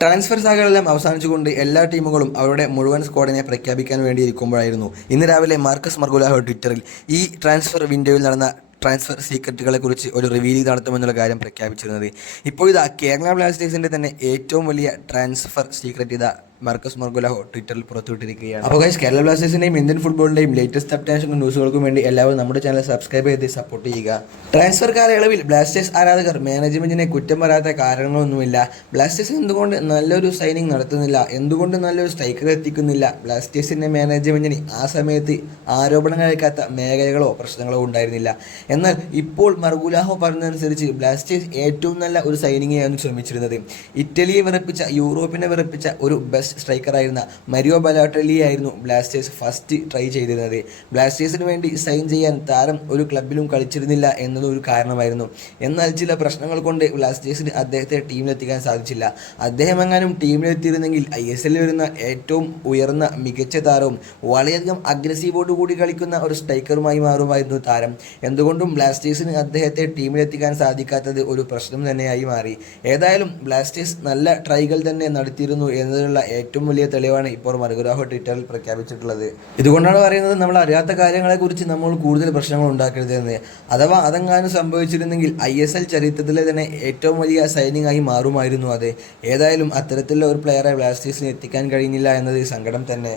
Transfer സാഗകളെല്ലാം അവസാനിച്ചുകൊണ്ട് എല്ലാ ടീമുകളും അവരുടെ മുഴുവൻ സ്ക്വാഡിനെ പ്രഖ്യാപിക്കാൻ വേണ്ടിയിരിക്കുമ്പോഴായിരുന്നു ഇന്ന് രാവിലെ മാർക്കസ് മർഗുലാഹോ ട്വിറ്ററിൽ ഈ ട്രാൻസ്ഫർ വിൻഡോയിൽ നടന്ന ട്രാൻസ്ഫർ സീക്രട്ടുകളെ കുറിച്ച് ഒരു റിവീൽ നടത്തുമെന്നുള്ള കാര്യം പ്രഖ്യാപിച്ചിരുന്നത്. ഇപ്പോൾ ഇതാ കേരള ബ്ലാസ്റ്റേഴ്സിൻ്റെ തന്നെ ഏറ്റവും വലിയ ട്രാൻസ്ഫർ സീക്രട്ട് ഇതാ മാർക്കസ് മർഗുലാഹോ ട്വിറ്ററിൽ പുറത്തുവിട്ടിരിക്കുകയാണ്. അപ്പോൾ ഗൈസ്, കേരള ബ്ലാസ്റ്റേഴ്സിൻ്റെയും ഇന്ത്യൻ ഫുട്ബോളിൻ്റെയും ലേറ്റസ്റ്റ് അപ്ഡേഷനും ന്യൂസുകൾക്കും വേണ്ടി എല്ലാവരും നമ്മുടെ ചാനൽ സബ്സ്ക്രൈബ് ചെയ്ത് സപ്പോർട്ട് ചെയ്യുക. ട്രാൻസ്ഫർ കാലയളവിൽ ബ്ലാസ്റ്റേഴ്സ് ആരാധകർ മാനേജ്മെന്റിനെ കുറ്റം പറയാത്ത കാരണങ്ങളൊന്നുമില്ല. ബ്ലാസ്റ്റേഴ്സ് എന്തുകൊണ്ട് നല്ലൊരു സൈനിങ് നടത്തുന്നില്ല, എന്തുകൊണ്ട് നല്ലൊരു സ്ട്രൈക്കർ എത്തിക്കുന്നില്ല, ബ്ലാസ്റ്റേഴ്സിൻ്റെ മാനേജ്മെന്റിന് ആ സമയത്ത് ആരോപണങ്ങൾ അയക്കാത്ത മേഖലകളോ പ്രശ്നങ്ങളോ ഉണ്ടായിരുന്നില്ല. എന്നാൽ ഇപ്പോൾ മർഗുലാഹോ പറഞ്ഞതനുസരിച്ച് ബ്ലാസ്റ്റേഴ്സ് ഏറ്റവും നല്ല ഒരു സൈനിങ്ങായിരുന്നു ശ്രമിച്ചിരുന്നത്. ഇറ്റലിയെ വിറപ്പിച്ച, യൂറോപ്പിനെ വിറപ്പിച്ച ഒരു ബെസ്റ്റ് സ്ട്രൈക്കറായിരുന്ന മരിയോ ബലോട്ടലി ആയിരുന്നു ബ്ലാസ്റ്റേഴ്സ് ഫസ്റ്റ് ട്രൈ ചെയ്തിരുന്നത്. ബ്ലാസ്റ്റേഴ്സിന് വേണ്ടി സൈൻ ചെയ്യാൻ താരം ഒരു ക്ലബിലും കളിച്ചിരുന്നില്ല എന്നതൊരു കാരണമായിരുന്നു. എന്നാൽ ചില പ്രശ്നങ്ങൾ കൊണ്ട് ബ്ലാസ്റ്റേഴ്സിന് അദ്ദേഹത്തെ ടീമിലെത്തിക്കാൻ സാധിച്ചില്ല. അദ്ദേഹം എങ്ങാനും ടീമിലെത്തിയിരുന്നെങ്കിൽ ISL വരുന്ന ഏറ്റവും ഉയർന്ന മികച്ച താരവും വളരെയധികം അഗ്രസീവോടുകൂടി കളിക്കുന്ന ഒരു സ്ട്രൈക്കറുമായി മാറുമായിരുന്നു താരം. എന്തുകൊണ്ടും ബ്ലാസ്റ്റേഴ്സിന് അദ്ദേഹത്തെ ടീമിലെത്തിക്കാൻ സാധിക്കാത്തത് ഒരു പ്രശ്നം തന്നെയായി മാറി. ഏതായാലും ബ്ലാസ്റ്റേഴ്സ് നല്ല ട്രൈകൾ തന്നെ നടത്തിയിരുന്നു എന്നതിനുള്ള ഏറ്റവും വലിയ തെളിവാണ് ഇപ്പോൾ മർഗുലാഹോ ട്വിറ്ററിൽ പ്രഖ്യാപിച്ചിട്ടുള്ളത്. ഇതുകൊണ്ടാണ് പറയുന്നത്, നമ്മൾ അറിയാത്ത കാര്യങ്ങളെക്കുറിച്ച് നമ്മൾ കൂടുതൽ പ്രശ്നങ്ങൾ ഉണ്ടാക്കരുതെന്ന്. അഥവാ അതെങ്ങാനും സംഭവിച്ചിരുന്നെങ്കിൽ ISL ചരിത്രത്തിലെ തന്നെ ഏറ്റവും വലിയ സൈനിങ് ആയി മാറുമായിരുന്നു അത്. ഏതായാലും അത്തരത്തിലുള്ള ഒരു പ്ലെയറെ ബ്ലാസ്റ്റേഴ്സിന് എത്തിക്കാൻ കഴിഞ്ഞില്ല എന്നത് സങ്കടം തന്നെ.